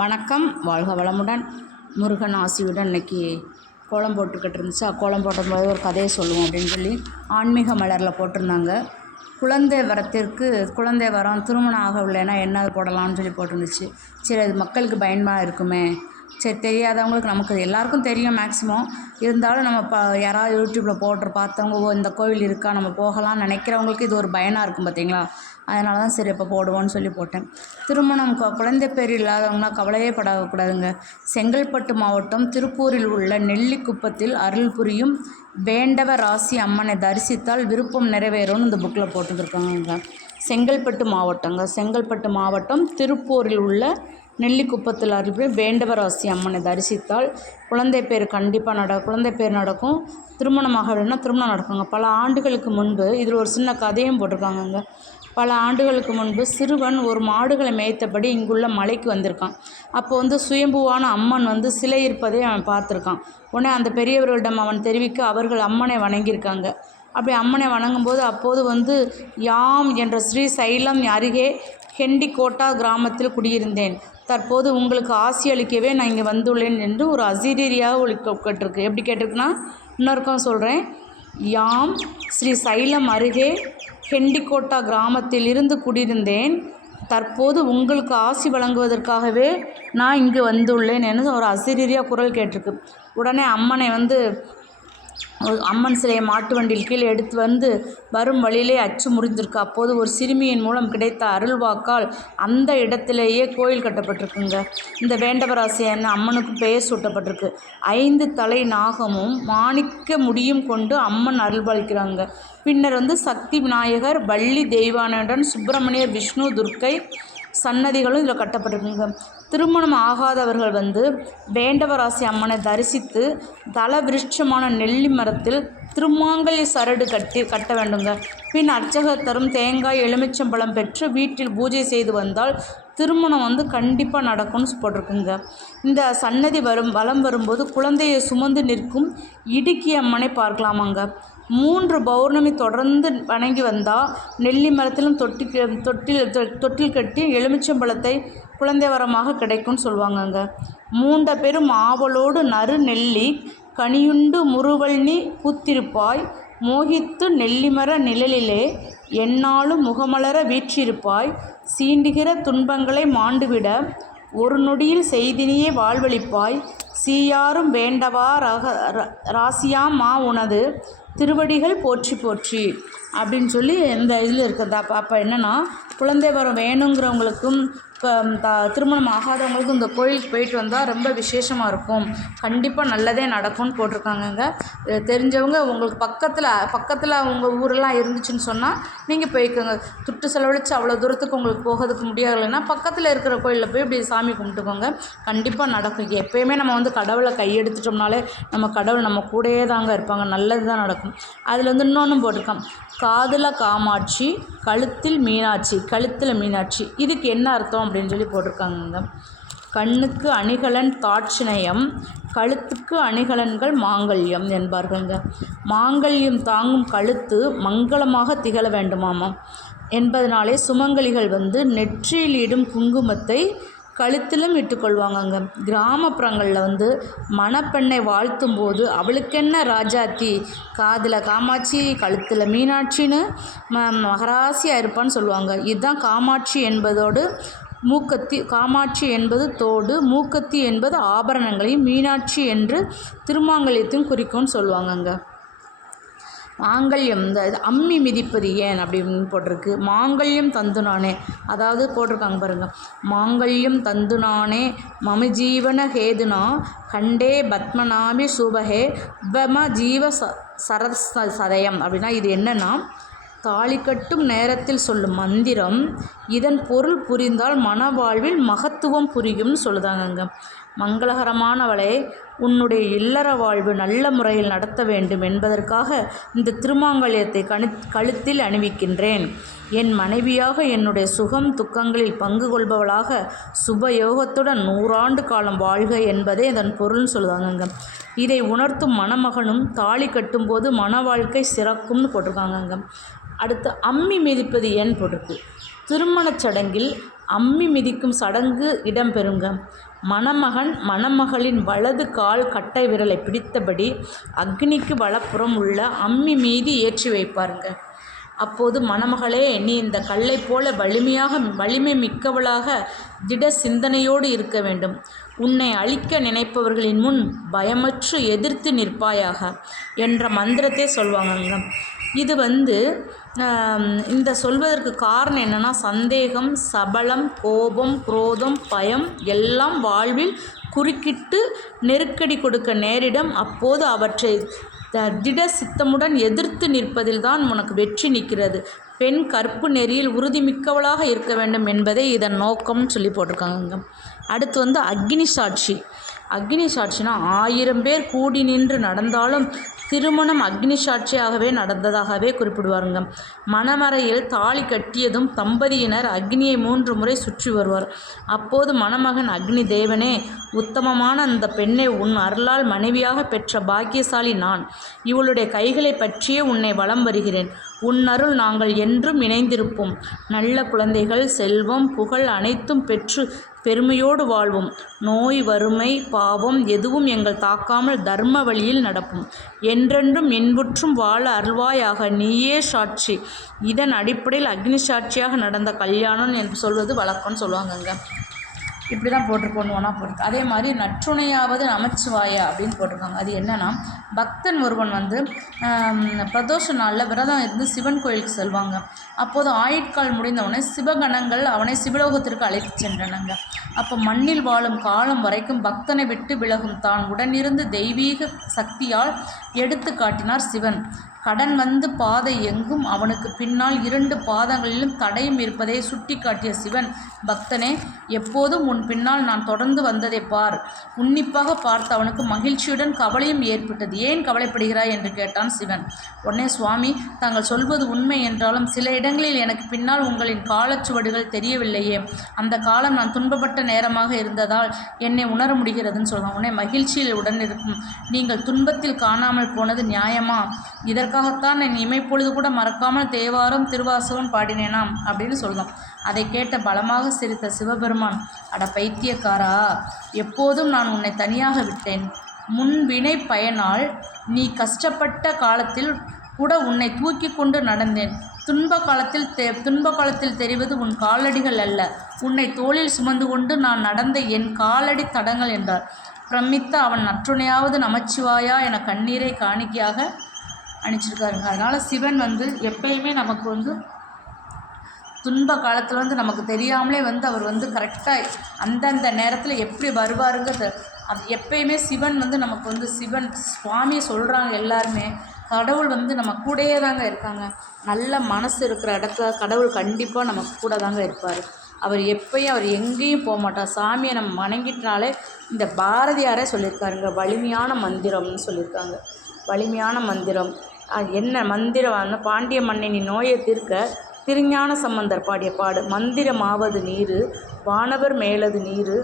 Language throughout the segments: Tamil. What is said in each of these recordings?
வணக்கம், வாழ்க வளமுடன். முருகன் ஆசியுடன் இன்றைக்கி கோலம் போட்டுக்கிட்டு இருந்துச்சு. கோலம் போடும்போது ஒரு கதையை சொல்லுவோம் அப்படின்னு சொல்லி ஆன்மீக மலரில் போட்டிருந்தாங்க. குழந்தை வரம் திருமணம் ஆகவில்லைன்னா என்ன போடலாம்னு சொல்லி போட்டிருந்துச்சு. சரி, அது மக்களுக்கு பயன்பாக இருக்குமே, சரி தெரியாதவங்களுக்கு, நமக்கு எல்லாருக்கும் தெரியும் மேக்ஸிமம், இருந்தாலும் நம்ம யாராவது யூடியூப்பில் பார்த்தவங்க இந்த கோவில் இருக்கா நம்ம போகலாம்னு நினைக்கிறவங்களுக்கு இது ஒரு பயனாக இருக்கும் பார்த்தீங்களா. அதனால தான் சரி இப்போ போடுவோன்னு சொல்லி போட்டேன். திருமணம் குழந்தை பேர் இல்லாதவங்கன்னா கவலையே படக்கூடாதுங்க. செங்கல்பட்டு மாவட்டம் திருப்பூரில் உள்ள நெல்லிக்குப்பத்தில் அருள் புரியும் வேண்டவ ராசி அம்மனை தரிசித்தால் விருப்பம் நிறைவேறும்னு இந்த புக்கில் போட்டுருக்காங்க. செங்கல்பட்டு மாவட்டம் திருப்பூரில் உள்ள நெல்லிக்குப்பத்தில் அருள் புரியும் வேண்டவ ராசி அம்மனை தரிசித்தால் குழந்தை பேர் கண்டிப்பாக குழந்தை பேர் நடக்கும். திருமணமாக அப்படின்னா திருமணம் நடக்குங்க. பல ஆண்டுகளுக்கு முன்பு இதில் ஒரு சின்ன கதையும் போட்டிருக்காங்கங்க. பல ஆண்டுகளுக்கு முன்பு சிறுவன் ஒரு மாடுகளை மேய்த்தபடி இங்குள்ள மலைக்கு வந்திருக்கான். அப்போ சுயம்புவான அம்மன் சிலை இருப்பதை அவன் பார்த்துருக்கான். உடனே அந்த பெரியவர்களிடம் அவன் தெரிவிக்க அவர்கள் அம்மனை வணங்கியிருக்காங்க. அப்படி அம்மனை வணங்கும்போது அப்போது யாம் என்ற ஸ்ரீ சைலம் அருகே ஹெண்டிகோட்டா கிராமத்தில் குடியிருந்தேன். தற்போது உங்களுக்கு ஆசி அளிக்கவே நான் இங்கே வந்துள்ளேன் என்று ஒரு அசிரீரியாக கேட்டிருக்கு. எப்படி கேட்டிருக்குன்னா, இன்னொருக்கம் சொல்கிறேன். யாம் ஸ்ரீ சைலம் அருகே ஹெண்டிகோட்டா கிராமத்தில் இருந்து குடியிருந்தேன். தற்போது உங்களுக்கு ஆசி வழங்குவதற்காகவே நான் இங்கு வந்துள்ளேன் என்று ஒரு அசிரீரியாக குரல் கேட்டிருக்கு. உடனே அம்மன் சிலையை மாட்டு வண்டியில் கீழே எடுத்து வரும் வழியிலே அச்சு முறிஞ்சிருக்கு. அப்போது ஒரு சிறுமியின் மூலம் கிடைத்த அருள்வாக்கால் அந்த இடத்திலேயே கோயில் கட்டப்பட்டிருக்குங்க. இந்த வேண்டவராசி அம்மனுக்கு பெயர் சூட்டப்பட்டிருக்கு. 5 தலை நாகமும் மாணிக்க முடியும் கொண்டு அம்மன் அருள்பாலிக்கிறாங்க. பின்னர் சக்தி விநாயகர், வள்ளி தெய்வானையுடன் சுப்பிரமணியர், விஷ்ணு, துர்க்கை சன்னதிகளும் இதில் கட்டப்பட்டிருக்குங்க. திருமணம் ஆகாதவர்கள் வேண்டவராசி அம்மனை தரிசித்து தல விருட்சமான நெல்லி மரத்தில் திருமாங்கல்ய சரடு கட்ட வேண்டுங்க. பின் அர்ச்சகர் தரும் தேங்காய், எலுமிச்சம்பழம் பெற்று வீட்டில் பூஜை செய்து வந்தால் திருமணம் கண்டிப்பாக நடக்கும்னு போட்டிருக்குங்க. இந்த சன்னதி வலம் வரும்போது குழந்தையை சுமந்து நிற்கும் இடுக்கி அம்மனை பார்க்கலாமாங்க. 3 பௌர்ணமி தொடர்ந்து வணங்கி வந்தால் நெல்லி மரத்திலும் தொட்டில் கட்டி எலுமிச்சம்பழத்தை குழந்தை வரமாக கிடைக்கும்னு சொல்லுவாங்கங்க. 3 பேரும் ஆவலோடு நறு நெல்லி கனியுண்டு முறுவல்னி பூத்திருப்பாய், மோகித்து நெல்லிமர நிழலிலே எந்நாளும் முகமலர வீற்றிருப்பாய், சீண்டுகிற துன்பங்களை மாண்டுவிட ஒரு நொடியில் செய்தினியே வாழ்வளிப்பாய், சீயாரும் வேண்டவா ராசியாம் மா உனது திருவடிகள் போற்றி போற்றி அப்படின்னு சொல்லி இந்த இதில் இருக்கிறதா. அப்போ என்னென்னா, குழந்தை வரம் வேணுங்கிறவங்களுக்கும் திருமணம் ஆகாதவங்களுக்கும் இந்த கோயிலுக்கு போயிட்டு வந்தால் ரொம்ப விசேஷமாக இருக்கும், கண்டிப்பாக நல்லதே நடக்கும்னு போட்டிருக்காங்கங்க. தெரிஞ்சவங்க உங்களுக்கு பக்கத்தில் உங்கள் ஊரெல்லாம் இருந்துச்சுன்னு சொன்னால் நீங்கள் போய்க்கோங்க. துட்டு செலவழித்து அவ்வளோ தூரத்துக்கு உங்களுக்கு போகிறதுக்கு முடியலைன்னா பக்கத்தில் இருக்கிற கோயிலில் போய் இப்படி சாமி கும்பிட்டுக்கோங்க, கண்டிப்பாக நடக்கும். எப்போயுமே நம்ம கடவுளை கையெடுத்துட்டோம்னாலே நம்ம கடவுள் நம்ம கூடயே தாங்க இருப்பாங்க, நல்லது தான் நடக்கும். அதில் இன்னொன்றும் போட்டிருக்கான். காதில் காமாட்சி, கழுத்தில் மீனாட்சி. இதுக்கு என்ன அர்த்தம் அப்படின்னு சொல்லி போட்டிருக்காங்க. கண்ணுக்கு அணிகலன் தாட்சிணயம், கழுத்துக்கு அணிகலன்கள் மாங்கல்யம் என்பார்கள்ங்க. மாங்கல்யம் தாங்கும் கழுத்து மங்களமாக திகழ வேண்டுமாமாம் என்பதனாலே சுமங்கலிகள் நெற்றியில் இடும் குங்குமத்தை கழுத்திலும் இட்டுக்கொள்வாங்கங்க. கிராமப்புறங்களில் மணப்பெண்ணை வாழ்த்தும் போது அவளுக்கென்ன ராஜாத்தி, காதில் காமாட்சி கழுத்தில் மீனாட்சின்னு மகராசியாக இருப்பான்னு சொல்லுவாங்க. இதுதான் காமாட்சி என்பதோடு மூக்கத்தி. காமாட்சி என்பது தோடு, மூக்கத்தி என்பது ஆபரணங்களையும், மீனாட்சி என்று திருமாங்கல்யத்தையும் குறிக்கும்னு சொல்லுவாங்கங்க. மாங்கல்யம் இந்த அம்மி மிதிப்பது ஏன் அப்படின்னு போட்டிருக்கு. மாங்கல்யம் தந்துனானே, அதாவது போட்டிருக்காங்க பாருங்கள். மாங்கல்யம் தந்துனானே மமஜீவன ஹேதுனா கண்டே பத்மநாபி சுபஹே பம ஜீவ சதயம் அப்படின்னா இது என்னன்னா, தாலி கட்டும் நேரத்தில் சொல்லும் மந்திரம், இதன் பொருள் புரிந்தால் மனவாழ்வில் மகத்துவம் புரியும்னு சொல்லுதாங்கங்க. மங்களகரமானவளே, உன்னுடைய இல்லற வாழ்வு நல்ல முறையில் நடத்த வேண்டும் என்பதற்காக இந்த திருமாங்கல்யத்தை கழுத்தில் அணிவிக்கின்றேன். என் மனைவியாக என்னுடைய சுகம் துக்கங்களில் பங்கு கொள்பவளாக சுபயோகத்துடன் 100 ஆண்டு காலம் வாழ்க என்பதே இதன் பொருள்னு சொல்லுவாங்கங்க. இதை உணர்த்தும் மணமகனும் தாலி கட்டும்போது மன வாழ்க்கை சிறக்கும்னு போட்டிருக்காங்கங்க. அடுத்து அம்மி மிதிப்பது ஏன்னு போட்டிருக்கு. திருமணச் சடங்கில் அம்மி மிதிக்கும் சடங்கு இடம்பெறுங்க. மணமகன் மணமகளின் வலது கால் கட்டை விரலை பிடித்தபடி அக்னிக்கு வலப்புறம் உள்ள அம்மி மீது ஏற்றி வைப்பாருங்க. அப்போது மணமகளே, நீ இந்த கல்லை போல வலிமை மிக்கவளாக திட சிந்தனையோடு இருக்க வேண்டும். உன்னை அழிக்க நினைப்பவர்களின் முன் பயமற்று எதிர்த்து நிற்பாயாக என்ற மந்திரத்தை சொல்வாங்கங்க. இது இந்த சொல்வதற்கு காரணம் என்னென்னா, சந்தேகம், சபலம், கோபம், குரோதம், பயம் எல்லாம் வாழ்வில் குறுக்கிட்டு நெருக்கடி கொடுக்க நேரிடம். அப்போது அவற்றை திட சித்தமுடன் எதிர்த்து நிற்பதில் தான் உனக்கு வெற்றி நிற்கிறது. பெண் கற்பு நெறியில் உறுதிமிக்கவளாக இருக்க வேண்டும் என்பதே இதன் நோக்கம்னு சொல்லி போட்டிருக்காங்க. அடுத்து அக்னி சாட்சி. அக்னி சாட்சினா 1000 பேர் கூடி நின்று நடந்தாலும் திருமணம் அக்னி சாட்சியாகவே நடந்ததாகவே குறிப்பிடுவாருங்க. மணமறையில் தாலி கட்டியதும் தம்பதியினர் அக்னியை 3 முறை சுற்றி வருவார். அப்போது மணமகன், அக்னி தேவனே, உத்தமமான அந்த பெண்ணை உன் அருளால் மனைவியாக பெற்ற பாக்கியசாலி நான். இவளுடைய கைகளை பற்றியே உன்னை வலம் வருகிறேன். உன் அருள் நாங்கள் என்றும் இணைந்திருப்போம். நல்ல குழந்தைகள், செல்வம், புகழ் அனைத்தும் பெற்று பெருமையோடு வாழ்வோம். நோய், வறுமை, பாவம் எதுவும் எங்கள் தாக்காமல் தர்ம வழியில் நடப்போம். என்றென்றும் இன்புற்றும் வாழ அருள்வாயாக. நீயே சாட்சி. இதன் அடிப்படையில் அக்னி சாட்சியாக நடந்த கல்யாணம் என்று சொல்வது வழக்கம்னு சொல்லுவாங்கங்க. இப்படி தான் போட்டிருக்கோன்னு ஒன்றா போட்டிருக்கு. அதே மாதிரி நற்றுணையாவது நமச்சிவாயா அப்படின்னு போட்டிருக்காங்க. அது என்னென்னா, பக்தன் ஒருவன் பிரதோஷ நாளில் விரதம் இருந்து சிவன் கோயிலுக்கு செல்வாங்க. அப்போது ஆயுட்கால் முடிந்தவனை சிவகணங்கள் அவனை சிவலோகத்திற்கு அழைத்து சென்றனங்க. அப்போ மண்ணில் வாழும் காலம் வரைக்கும் பக்தனை விட்டு விலகும் தான் உடனிருந்து தெய்வீக சக்தியால் எடுத்து காட்டினார் சிவன். கடன் பாதை எங்கும் அவனுக்கு பின்னால் 2 பாதங்களிலும் தடையும் இருப்பதை சுட்டி காட்டிய சிவன், பக்தனே, எப்போதும் உன் பின்னால் நான் தொடர்ந்து வந்ததை பார். உன்னிப்பாக பார்த்து அவனுக்கு மகிழ்ச்சியுடன் கவலையும் ஏற்பட்டது. ஏன் கவலைப்படுகிறாய் என்று கேட்டான் சிவன். உடனே சுவாமி, தாங்கள் சொல்வது உண்மை என்றாலும் சில இடங்களில் எனக்கு பின்னால் உங்களின் காலச்சுவடுகள் தெரியவில்லையே. அந்த காலம் நான் துன்பப்பட்ட நேரமாக இருந்ததால் என்னை உணர முடிகிறதுன்னு சொல்லுவாங்க. உடனே மகிழ்ச்சியில் உடன் இருக்கும் நீங்கள் துன்பத்தில் காணாமல் போனது நியாயமா? இதற்காகத்தான் என் இமைப்பொழுது கூட மறக்காமல் தேவாரம் திருவாசகம் பாடினேனாம் அப்படின்னு சொல்லுவோம். அதை கேட்ட பலமாக சிரித்த சிவபெருமான், அட பைத்தியக்காரா, எப்போதும் நான் உன்னை தனியாக விட்டேன். முன்வினை பயனால் நீ கஷ்டப்பட்ட காலத்தில் கூட உன்னை தூக்கி கொண்டு நடந்தேன். துன்ப காலத்தில் தெரிவது உன் காலடிகள் அல்ல, உன்னை தோளில் சுமந்து கொண்டு நான் நடந்த என் காலடி தடங்கள் என்றார். பிரமித்த அவன் நற்றுணையாவது நமச்சிவாயா என கண்ணீரை காணிக்கையாக அணிச்சிருக்காருங்க. அதனால் சிவன் எப்பயுமே நமக்கு துன்ப காலத்தில் நமக்கு தெரியாமலே அவர் கரெக்டாக அந்தந்த நேரத்தில் எப்படி வருவாருங்கிறது அது எப்பயுமே சிவன் நமக்கு சிவன் சுவாமியை சொல்கிறாங்க. எல்லாருமே கடவுள் நம்ம கூடயே தாங்க இருக்காங்க. நல்ல மனசு இருக்கிற இடத்துல கடவுள் கண்டிப்பாக நமக்கு கூட தாங்க இருப்பார். அவர் எங்கேயும் போக மாட்டார். சாமியை நம்ம வணங்கிட்டாலே இந்த பாரதியாரே சொல்லியிருக்காருங்க, வலிமையான மந்திரம்னு சொல்லியிருக்காங்க. வலிமையான மந்திரம் என்ன மந்திரம்? பாண்டிய மன்னனின் நோயை தீர்க்க திருஞான சம்பந்தர் பாடிய பாடு. மந்திரமாவது நீரு, வானவர் மேலது நீரு,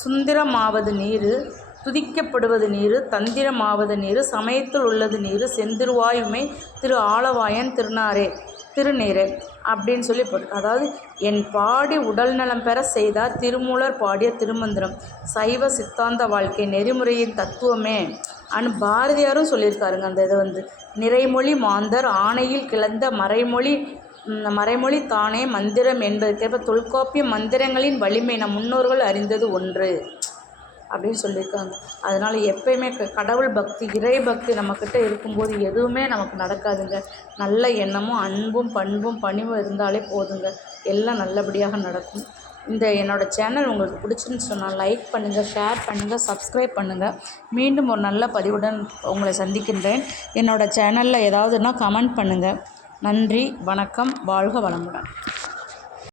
சுந்திரமாவது நீரு, துதிக்கப்படுவது நீரு, தந்திரமாவது நீரு, சமயத்தில் உள்ளது நீரு, செந்திருவாயுமை திரு ஆலவாயன் திருநீரே அப்படின்னு சொல்லி போட்டு. அதாவது என் பாடி உடல் நலம் பெற செய்தார் திருமூலர் பாடிய திருமந்திரம், சைவ சித்தாந்த வாழ்க்கை நெறிமுறையின் தத்துவமே பாரதியாரும் சொல்லியிருக்காருங்க. அந்த இதை நிறைமொழி மாந்தர் ஆணையில் கிளந்த மறைமொழி தானே மந்திரம் என்பதற்கேற்ப தொல்காப்பிய மந்திரங்களின் வலிமை நம் முன்னோர்கள் அறிந்தது ஒன்று அப்படின்னு சொல்லியிருக்காங்க. அதனால் எப்பயுமே கடவுள் பக்தி, இறை பக்தி நம்மக்கிட்ட இருக்கும்போது எதுவுமே நமக்கு நடக்காதுங்க. நல்ல எண்ணமும் அன்பும் பண்பும் பணிவும் இருந்தாலே போதுங்க, எல்லாம் நல்லபடியாக நடக்கும். என்னோடய சேனல் உங்களுக்கு பிடிச்சிருந்து சொன்னால் லைக் பண்ணுங்கள், ஷேர் பண்ணுங்கள், சப்ஸ்கிரைப் பண்ணுங்கள். மீண்டும் ஒரு நல்ல பதிவுடன் உங்களை சந்திக்கின்றேன். என்னோடய சேனலில் ஏதாவதுன்னா கமெண்ட் பண்ணுங்கள். நன்றி, வணக்கம், வாழ்க வளமுடன்.